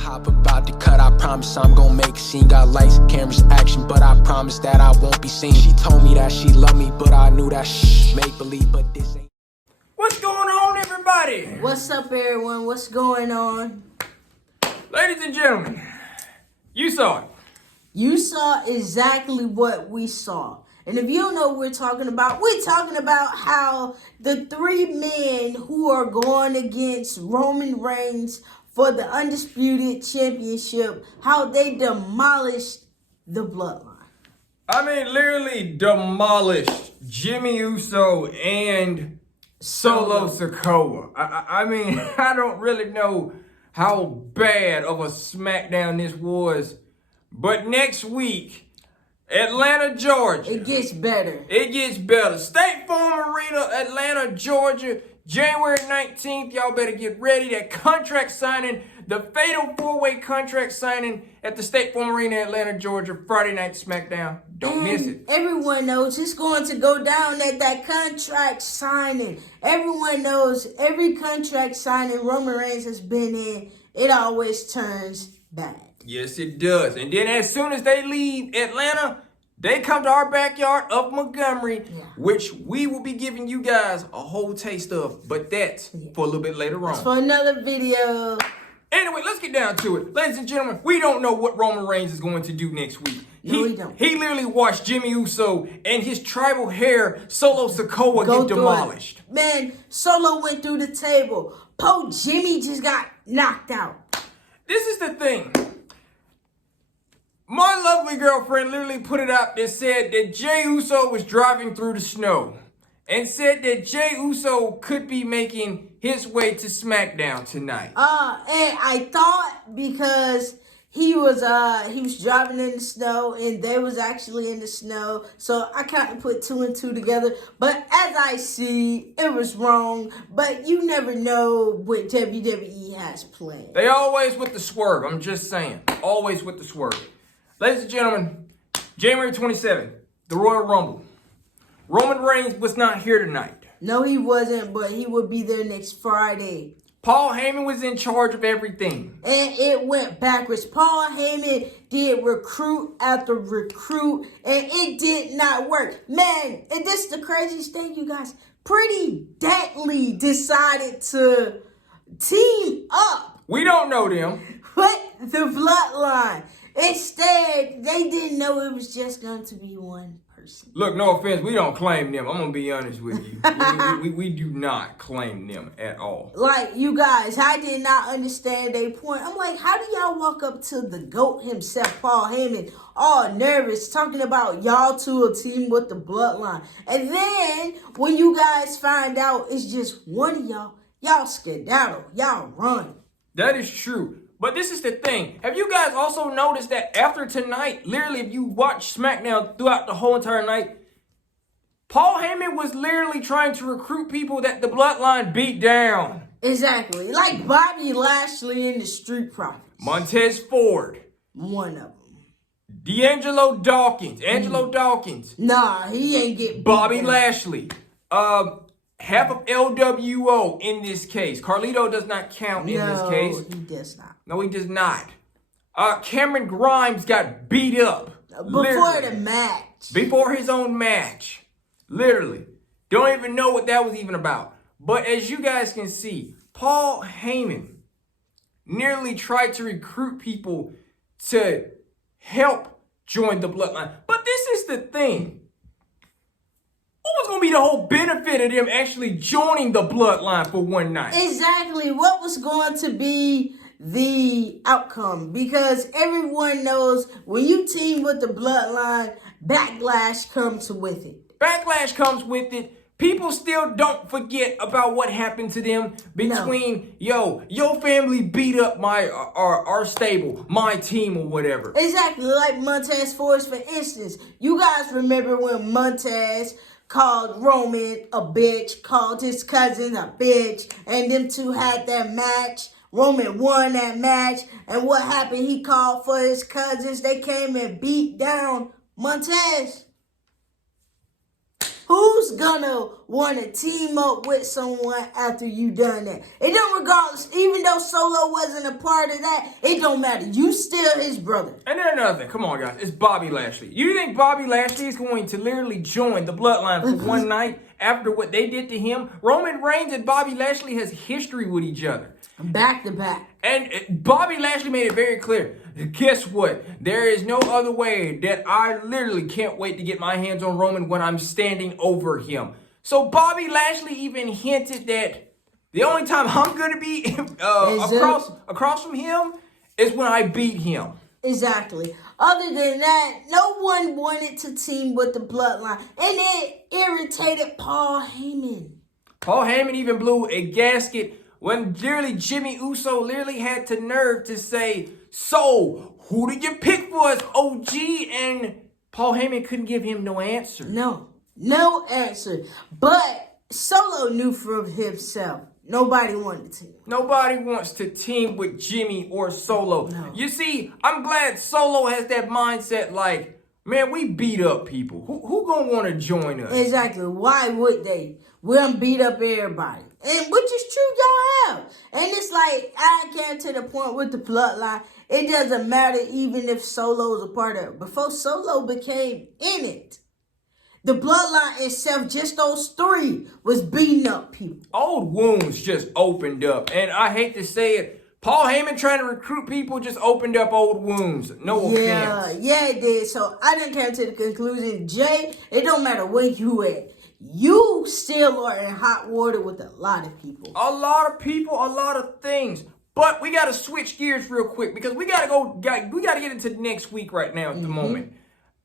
hop about to cut, I promise I'm gonna make a scene. Got lights, cameras, action, but I promise that I won't be seen. She told me that she loved me, but I knew that make believe, but this ain't. What's going on, everybody? What's up, everyone? What's going on? Ladies and gentlemen, you saw it. You saw exactly what we saw. And if you don't know what we're talking about how the three men who are going against Roman Reigns for the Undisputed Championship, how they demolished the Bloodline. I mean, literally demolished Jimmy Uso and Solosikoa. I mean, I don't really know how bad of a smackdown this was. But next week, Atlanta, Georgia. It gets better. It gets better. State Farm Arena, Atlanta, Georgia, January 19th. Y'all better get ready. That contract signing, the fatal four-way contract signing at the State Farm Arena, Atlanta, Georgia, Friday Night SmackDown. Don't miss it. Everyone knows it's going to go down at that contract signing. Everyone knows every contract signing Roman Reigns has been in, it always turns bad. Yes, it does. And then as soon as they leave Atlanta, they come to our backyard of Montgomery, which we will be giving you guys a whole taste of. But that's for a little bit later on. That's for another video. Anyway, let's get down to it. Ladies and gentlemen, we don't know what Roman Reigns is going to do next week. No, we don't. He literally watched Jimmy Uso and his tribal hair Solosikoa get demolished. Man, Solo went through the table. Po Jimmy just got knocked out. This is the thing. My lovely girlfriend literally put it out that said that Jey Uso was driving through the snow and said that Jey Uso could be making his way to SmackDown tonight. And I thought because he was driving in the snow and they was actually in the snow, so I kind of put two and two together. But as I see, it was wrong. But you never know what WWE has planned. They always with the swerve. I'm just saying, always with the swerve. Ladies and gentlemen, January 27th, the Royal Rumble. Roman Reigns was not here tonight. No, he wasn't, but he will be there next Friday. Paul Heyman was in charge of everything. And it went backwards. Paul Heyman did recruit after recruit, and it did not work. Man, and this is the craziest thing, you guys. Pretty Deadly decided to team up. We don't know them. With the Bloodline. Instead, they didn't know it was just going to be one person. Look, no offense, we don't claim them. I'm going to be honest with you. we do not claim them at all. Like, you guys, I did not understand their point. I'm like, how do y'all walk up to the GOAT himself, Paul Heyman, all nervous, talking about y'all two a team with the Bloodline? And then, when you guys find out it's just one of y'all skedaddle, y'all run. That is true. But this is the thing. Have you guys also noticed that after tonight, literally if you watch SmackDown throughout the whole entire night, Paul Heyman was literally trying to recruit people that the Bloodline beat down. Exactly. Like Bobby Lashley in the Street Profits. Montez Ford. One of them. D'Angelo Dawkins. Angelo Dawkins. Nah, he ain't get Bobby Lashley. Half of LWO in this case. Carlito does not count in this case. No, he does not. No, he does not. Cameron Grimes got beat up. Before the match. Before his own match. Literally. Don't even know what that was even about. But as you guys can see, Paul Heyman nearly tried to recruit people to help join the Bloodline. But this is the thing. What was going to be the whole benefit of them actually joining the Bloodline for one night? Exactly. What was going to be the outcome? Because everyone knows when you team with the Bloodline, backlash comes with it. Backlash comes with it. People still don't forget about what happened to them between, your family beat up our stable, my team or whatever. Exactly. Like Montez Ford, for instance. You guys remember when Montez called Roman a bitch, called his cousin a bitch, and them two had that match. Roman won that match, and what happened? He called for his cousins. They came and beat down Montez. Who's gonna want to team up with someone after you done that? It don't regardless, even though Solo wasn't a part of that, it don't matter. You still his brother. And then another thing, come on guys, it's Bobby Lashley. You think Bobby Lashley is going to literally join the Bloodline for one night after what they did to him? Roman Reigns and Bobby Lashley has history with each other. Back to back. And Bobby Lashley made it very clear. Guess what? There is no other way that I literally can't wait to get my hands on Roman when I'm standing over him. So Bobby Lashley even hinted that the only time I'm going to be across from him is when I beat him. Exactly. Other than that, no one wanted to team with the Bloodline. And it irritated Paul Heyman. Paul Heyman even blew a gasket when literally Jimmy Uso literally had the nerve to say, so, who did you pick for us, OG? And Paul Heyman couldn't give him no answer. No answer. But Solo knew for himself. Nobody wanted to team. Nobody wants to team with Jimmy or Solo. No. You see, I'm glad Solo has that mindset like, man, we beat up people. Who gonna want to join us? Exactly. Why would they? We done beat up everybody. And which is true, y'all have. And it's like, I came to the point with the Bloodline, it doesn't matter even if Solo is a part of it. Before Solo became in it, the Bloodline itself, just those three, was beating up people. Old wounds just opened up. And I hate to say it, Paul Heyman trying to recruit people just opened up old wounds. No offense. Yeah, it did. So I didn't come to the conclusion, Jay, it don't matter where you at. You still are in hot water with a lot of people. A lot of people, a lot of things. But we got to switch gears real quick because we got to get into next week right now at the moment.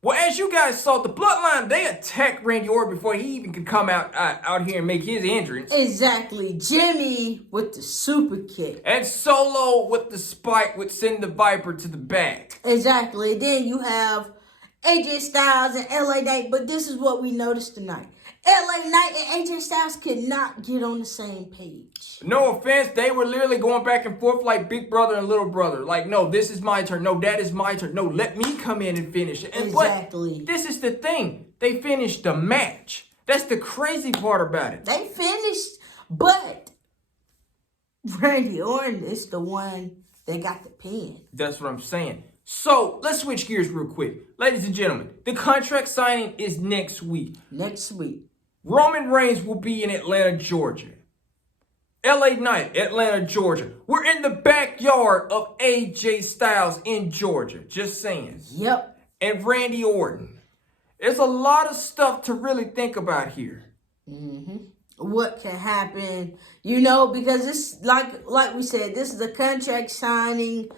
Well, as you guys saw, the Bloodline, they attacked Randy Orton before he even could come out here and make his entrance. Exactly. Jimmy with the super kick. And Solo with the spike would send the Viper to the back. Exactly. Then you have AJ Styles and LA Knight, but this is what we noticed tonight. LA Knight and AJ Styles could not get on the same page. No offense, they were literally going back and forth like big brother and little brother. Like, no, this is my turn. No, that is my turn. No, let me come in and finish it. And exactly. But this is the thing. They finished the match. That's the crazy part about it. They finished, but Randy Orton is the one that got the pin. That's what I'm saying. So, let's switch gears real quick. Ladies and gentlemen, the contract signing is next week. Next week. Roman Reigns will be in Atlanta, Georgia. LA Knight, Atlanta, Georgia. We're in the backyard of AJ Styles in Georgia. Just saying. Yep. And Randy Orton. There's a lot of stuff to really think about here. What can happen, you know, because it's like we said, this is a contract signing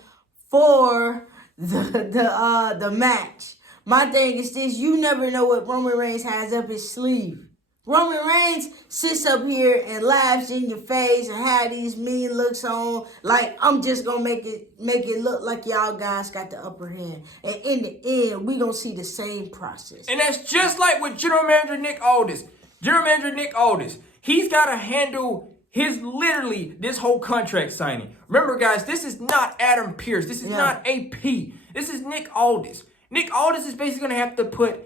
for the match. My thing is this, you never know what Roman Reigns has up his sleeve. Roman Reigns sits up here and laughs in your face and have these mean looks on, like, I'm just gonna make it look like y'all guys got the upper hand. And in the end, we gonna see the same process. And that's just like with General Manager Nick Aldis. General Manager Nick Aldis, he's got to handle this whole contract signing. Remember, guys, this is not Adam Pearce. This is not AP. This is Nick Aldis. Nick Aldis is basically going to have to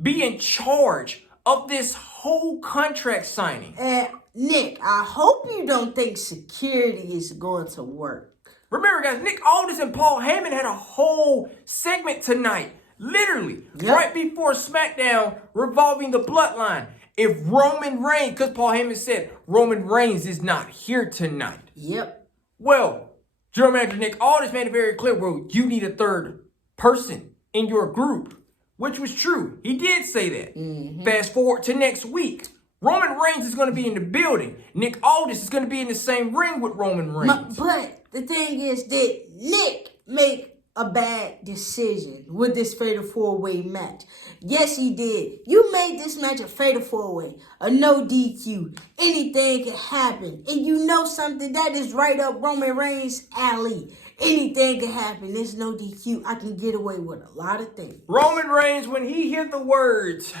be in charge of this whole contract signing. And Nick, I hope you don't think security is going to work. Remember, guys, Nick Aldis and Paul Heyman had a whole segment tonight, literally, right before Smackdown, revolving the Bloodline. If Roman Reigns, because Paul Heyman said Roman Reigns is not here tonight. Yep. Well, General Manager Nick Aldis made it very clear, well, you need a third person in your group. Which was true. He did say that. Fast forward to next week. Roman Reigns is going to be in the building. Nick Aldis is going to be in the same ring with Roman Reigns. But the thing is that Nick made a bad decision with this Fatal 4-Way match. Yes, he did. You made this match a Fatal 4-Way. A no DQ. Anything can happen. And you know something? That is right up Roman Reigns' alley. Anything can happen. There's no DQ. I can get away with a lot of things. Roman Reigns, when he hears the words,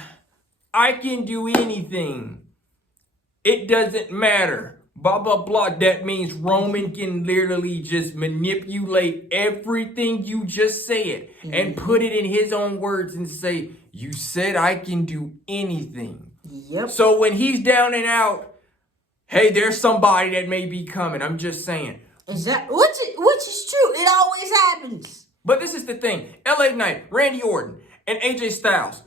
I can do anything, it doesn't matter, blah, blah, blah, that means Roman can literally just manipulate everything you just said and put it in his own words and say, you said I can do anything. Yep. So when he's down and out, hey, there's somebody that may be coming. I'm just saying. Exactly. Which is true. It always happens. But this is the thing. LA Knight, Randy Orton, and AJ Styles.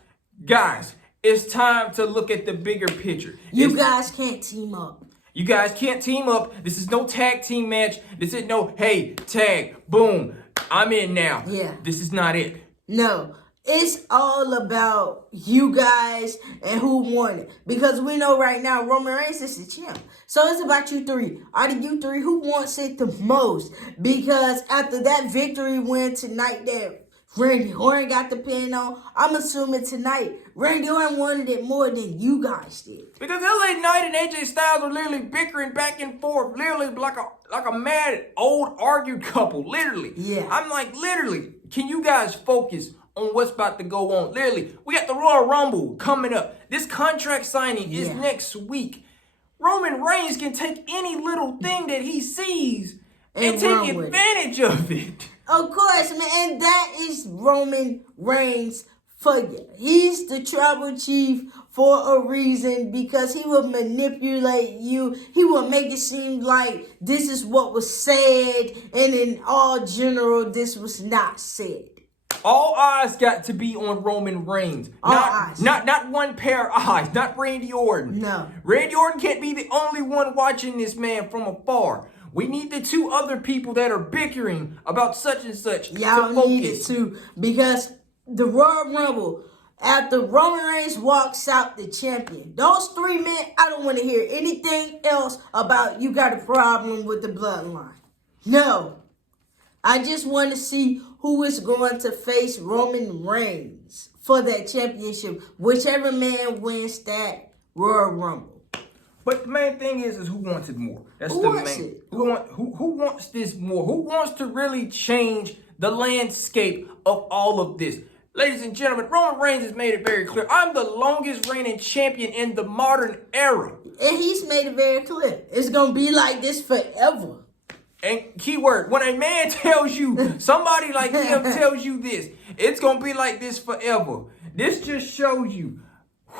Guys, it's time to look at the bigger picture. You guys can't team up. You guys can't team up. This is no tag team match. This is no, hey, tag, boom, I'm in now. Yeah. This is not it. No. It's all about you guys and who won it. Because we know right now Roman Reigns is the champ. So it's about you three. Out of you three, who wants it the most? Because after that victory win tonight that Randy Orton got the pin on, I'm assuming tonight Randy Orton wanted it more than you guys did. Because LA Knight and AJ Styles are literally bickering back and forth, literally like a mad old argued couple, literally. Yeah. I'm like, literally, can you guys focus on what's about to go on? Literally, we got the Royal Rumble coming up. This contract signing is next week. Roman Reigns can take any little thing that he sees and take advantage of it. Of course, man, and that is Roman Reigns for you. He's the tribal chief for a reason because he will manipulate you. He will make it seem like this is what was said, and in all general, this was not said. All eyes got to be on Roman Reigns. Eyes. Not one pair of eyes. Not Randy Orton. No. Randy Orton can't be the only one watching this man from afar. We need the two other people that are bickering about such and such Y'all need it too, because the Royal Rumble, after Roman Reigns walks out the champion, those three men, I don't want to hear anything else about you got a problem with the bloodline. No. I just want to see who is going to face Roman Reigns for that championship, whichever man wins that Royal Rumble. But the main thing is who wants it more. That's Who the wants main. it? Who wants this more? Who wants to really change the landscape of all of this? Ladies and gentlemen, Roman Reigns has made it very clear. I'm the longest reigning champion in the modern era. And he's made it very clear. It's going to be like this forever. And keyword, when a man tells you, somebody like him tells you this, it's going to be like this forever. This just shows you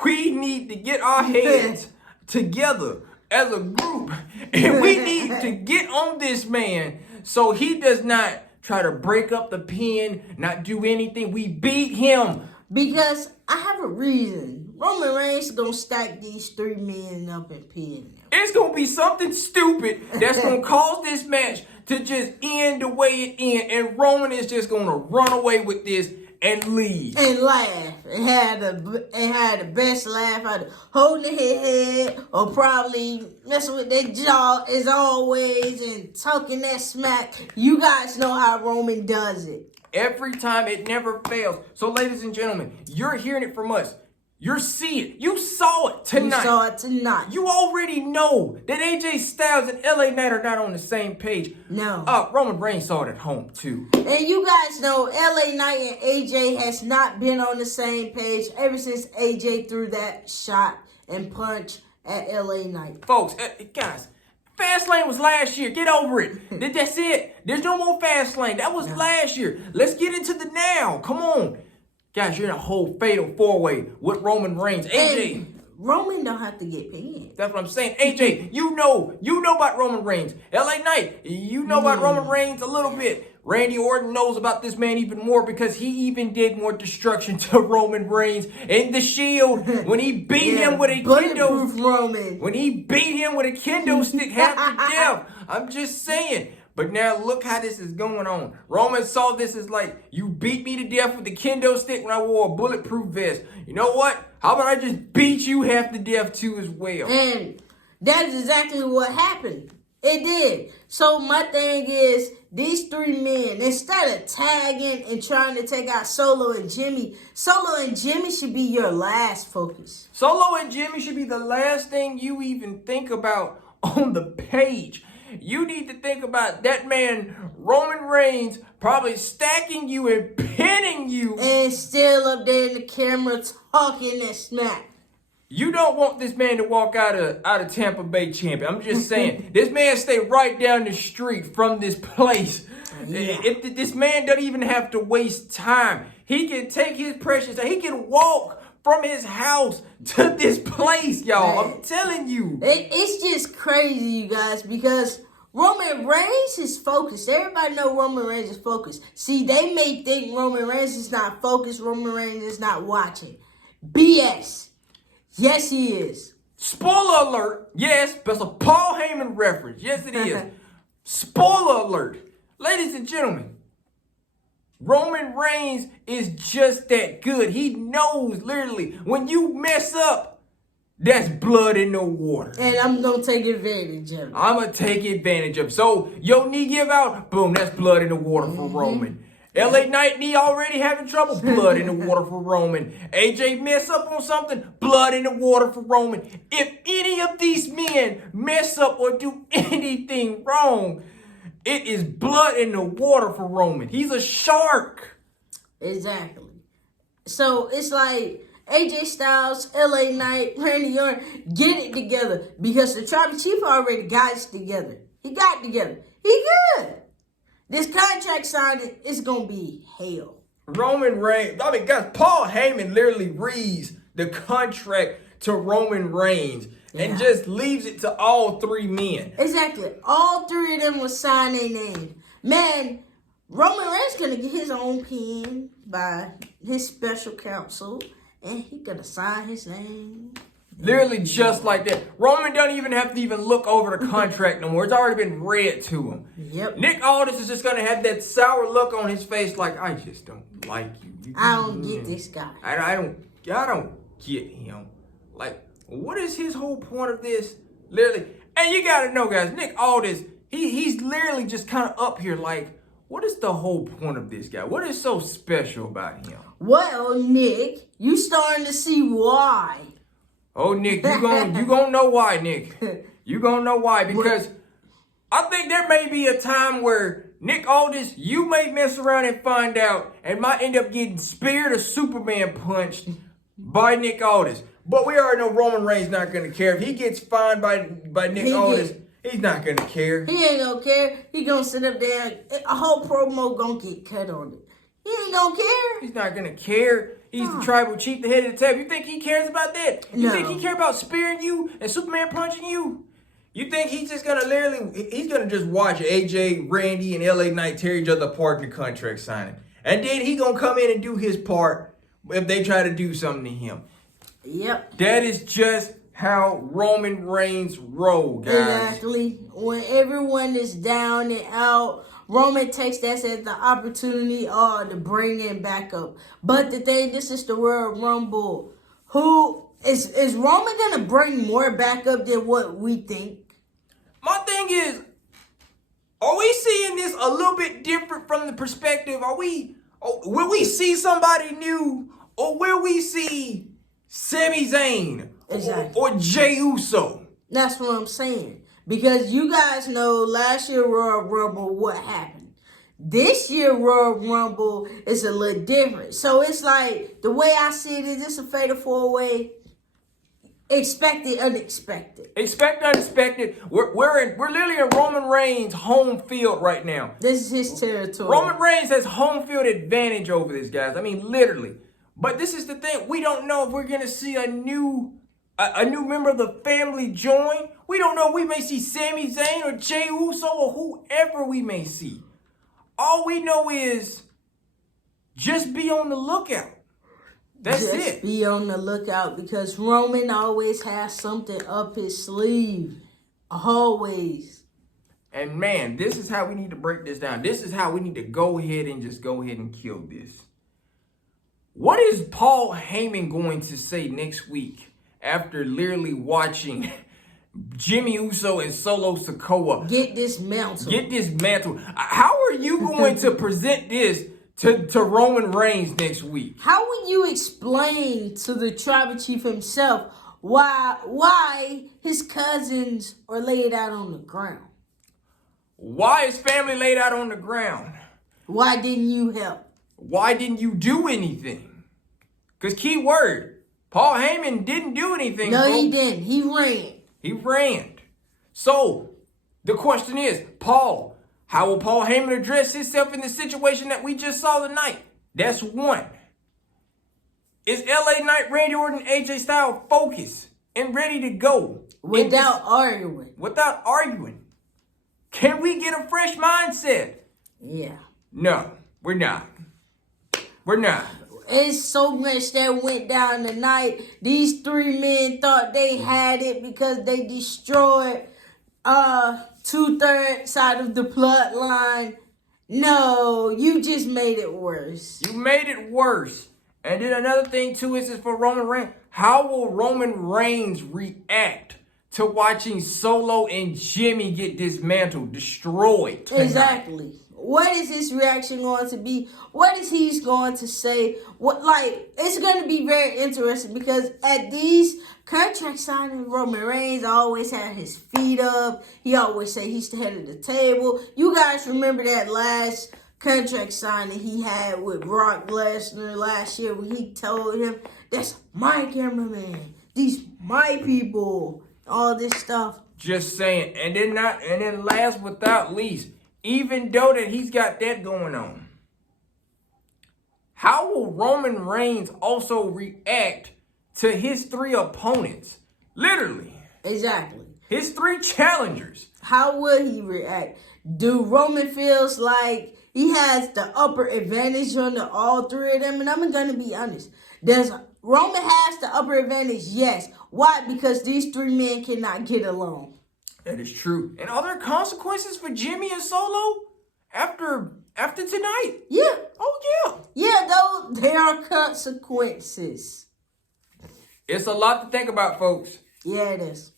we need to get our heads together as a group. And we need to get on this man so he does not try to break up the pin, not do anything. We beat him. Because I have a reason. Roman Reigns is going to stack these three men up and pin them. It's going to be something stupid that's going to cause this match to just end the way it ends. And Roman is just going to run away with this and leave. And laugh. And had the best laugh out of holding his head or probably messing with their jaw as always and talking that smack. You guys know how Roman does it. Every time, it never fails. So, ladies and gentlemen, you're hearing it from us. You're seeing it. You saw it tonight. You saw it tonight. You already know that AJ Styles and LA Knight are not on the same page. No. Roman Reigns saw it at home, too. And you guys know LA Knight and AJ has not been on the same page ever since AJ threw that shot and punch at LA Knight. Folks, guys, Fastlane was last year. Get over it. That's it. There's no more Fastlane. That was last year. Let's get into the now. Come on. Guys, you're in a whole fatal four-way with Roman Reigns. AJ. And Roman don't have to get pinned. That's what I'm saying. AJ, you know about Roman Reigns. LA Knight, you know about Roman Reigns a little bit. Randy Orton knows about this man even more because he even did more destruction to Roman Reigns in the Shield when he beat him with a kendo. Roman. When he beat him with a kendo stick half to death. I'm just saying. But now look how this is going on. Roman saw this as like, you beat me to death with the kendo stick when I wore a bulletproof vest. You know what? How about I just beat you half to death too as well? And that's exactly what happened. It did. So my thing is, these three men, instead of tagging and trying to take out Solo and Jimmy should be your last focus. Solo and Jimmy should be the last thing you even think about on the page. You need to think about that man, Roman Reigns, probably stacking you and pinning you. And still up there in the camera talking that smack. You don't want this man to walk out of Tampa Bay champion. I'm just saying. This man stay right down the street from this place. Yeah. If this man doesn't even have to waste time. He can take his precious time. He can walk from his house to this place, y'all. Man. I'm telling you. It's just crazy, you guys, because Roman Reigns is focused. Everybody know Roman Reigns is focused. See, they may think Roman Reigns is not focused. Roman Reigns is not watching. BS. Yes, he is. Spoiler alert. Yes, that's a Paul Heyman reference. Yes, it is. Spoiler alert. Ladies and gentlemen, Roman Reigns is just that good. He knows, literally, when you mess up, that's blood in the water. And I'm going to take advantage of it. I'm going to take advantage of it. So, your knee give out, boom, that's blood in the water for Roman. LA Knight knee already having trouble, blood in the water for Roman. AJ mess up on something, blood in the water for Roman. If any of these men mess up or do anything wrong, it is blood in the water for Roman. He's a shark. Exactly. So it's like AJ Styles, LA Knight, Randy Orton, get it together. Because the Tribal Chief already got it together. He got it together. He good. This contract signing is going to be hell. Roman Reigns, I mean, guys, Paul Heyman literally reads the contract to Roman Reigns and just leaves it to all three men. Exactly. All three of them will sign their name. Man, Roman Reigns going to get his own pen by his special counsel, and he going to sign his name. Literally just like that. Roman doesn't even have to even look over the contract no more. It's already been read to him. Yep. Nick Aldis is just going to have that sour look on his face like, I just don't like you. I don't get this guy. I don't get him. Like, what is his whole point of this? Literally. And you got to know, guys, Nick Aldis, he's literally just kind of up here like, what is the whole point of this guy? What is so special about him? Well, Nick, you starting to see why. Oh, Nick, you gonna know why, Nick. You gonna know why. Because I think there may be a time where Nick Aldis, you may mess around and find out and might end up getting speared or Superman punched by Nick Aldis. But we already know Roman Reigns not gonna care. If he gets fined by Nick Aldis, he's not gonna care. He ain't gonna care. He gonna sit up there. A whole promo gonna get cut on it. He ain't gonna care. He's not gonna care. He's the tribal chief, the head of the table. You think he cares about that? You think he cares about spearing you and Superman punching you? You think he's just gonna he's gonna just watch AJ, Randy, and LA Knight tear each other apart in the contract signing. And then he gonna come in and do his part if they try to do something to him. Yep. That is just how Roman Reigns roll, guys. Exactly. When everyone is down and out, Roman takes that as the opportunity to bring him back up. But the thing, this is the Royal Rumble. Who is Roman gonna bring more back up than what we think? My thing is, are we seeing this a little bit different from the perspective? Will we see somebody new, or will we see Sami Zayn or Jey Uso? That's what I'm saying. Because you guys know last year Royal Rumble, what happened. This year Royal Rumble is a little different. So it's like, the way I see it is it's a fatal four-way. Expected, unexpected. Expect unexpected. We're literally in Roman Reigns' home field right now. This is his territory. Roman Reigns has home field advantage over this, guys. I mean, literally. But this is the thing. We don't know if we're going to see a new member of the family join. We don't know if we may see Sami Zayn or Jey Uso or whoever we may see. All we know is just be on the lookout. That's it. Just be on the lookout, because Roman always has something up his sleeve. Always. And man, this is how we need to break this down. This is how we need to go ahead and kill this. What is Paul Heyman going to say next week after literally watching Jimmy Uso and Solosikoa get dismantled? How are you going to present this to Roman Reigns next week? How will you explain to the tribal chief himself why his cousins are laid out on the ground? Why is family laid out on the ground? Why didn't you help? Why didn't you do anything? Because key word, Paul Heyman didn't do anything. No, he didn't. He ran. He ran. So the question is, how will Paul Heyman address himself in the situation that we just saw tonight? That's one. Is LA Knight, Randy Orton, AJ Styles focused and ready to go? Without arguing. Without arguing. Can we get a fresh mindset? Yeah. No, we're not. We're not. It's so much that went down tonight. These three men thought they had it because they destroyed 2/3 side of the bloodline. No, you just made it worse. You made it worse. And then another thing too is for Roman Reigns. How will Roman Reigns react to watching Solo and Jimmy get dismantled, destroyed tonight? Exactly. What is his reaction going to be? What is he going to say? It's going to be very interesting because at these contract signing, Roman Reigns always had his feet up. He always said he's the head of the table. You guys remember that last contract signing he had with Brock Lesnar last year when he told him, "That's my cameraman. These my people." All this stuff. Just saying. And then last but not least, even though that he's got that going on, how will Roman Reigns also react to his three opponents? Literally. Exactly. His three challengers. How will he react? Do Roman feels like he has the upper advantage on all three of them? And I'm going to be honest. Does Roman has the upper advantage? Yes. Why? Because these three men cannot get along. That is true. And are there consequences for Jimmy and Solo after tonight? Yeah. Oh, yeah. Yeah, though, there are consequences. It's a lot to think about, folks. Yeah, it is.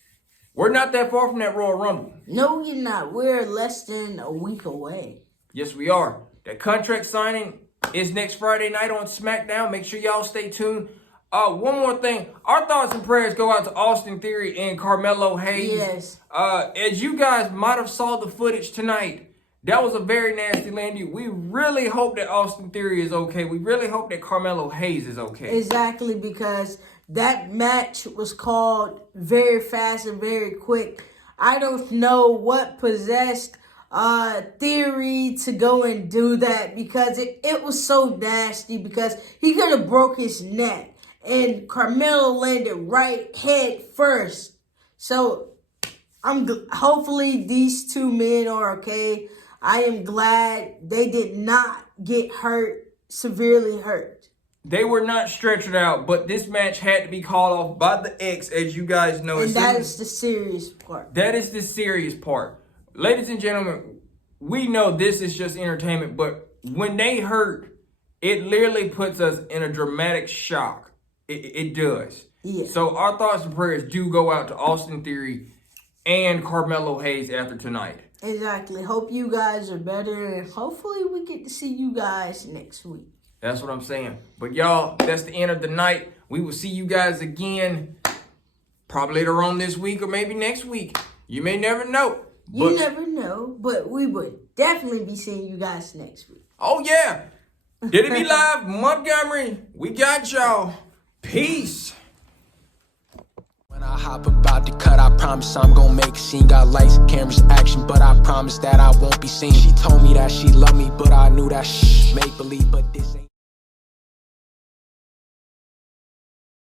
We're not that far from that Royal Rumble. No, you're not. We're less than a week away. Yes, we are. That contract signing is next Friday night on SmackDown. Make sure y'all stay tuned. One more thing. Our thoughts and prayers go out to Austin Theory and Carmelo Hayes. Yes. As you guys might have saw the footage tonight, that was a very nasty landing. We really hope that Austin Theory is okay. We really hope that Carmelo Hayes is okay. Exactly, because that match was called very fast and very quick. I don't know what possessed Theory to go and do that because it was so nasty because he could have broke his neck. And Carmelo landed right head first. So, hopefully these two men are okay. I am glad they did not get hurt, severely hurt. They were not stretchered out, but this match had to be called off by the X, as you guys know. And that is the serious part. That is the serious part. Ladies and gentlemen, we know this is just entertainment, but when they hurt, it literally puts us in a dramatic shock. It does. Yeah. So our thoughts and prayers do go out to Austin Theory and Carmelo Hayes after tonight. Exactly. Hope you guys are better, and hopefully we get to see you guys next week. That's what I'm saying. But y'all, that's the end of the night. We will see you guys again probably later on this week or maybe next week. You may never know. You never know, but we would definitely be seeing you guys next week. Oh, yeah. Did it be live? Montgomery, we got y'all. Peace. When I hop about to cut, I promise I'm gonna make a scene. Got lights, cameras, action, but I promise that I won't be seen. She told me that she loved me, but I knew that make believe, but this ain't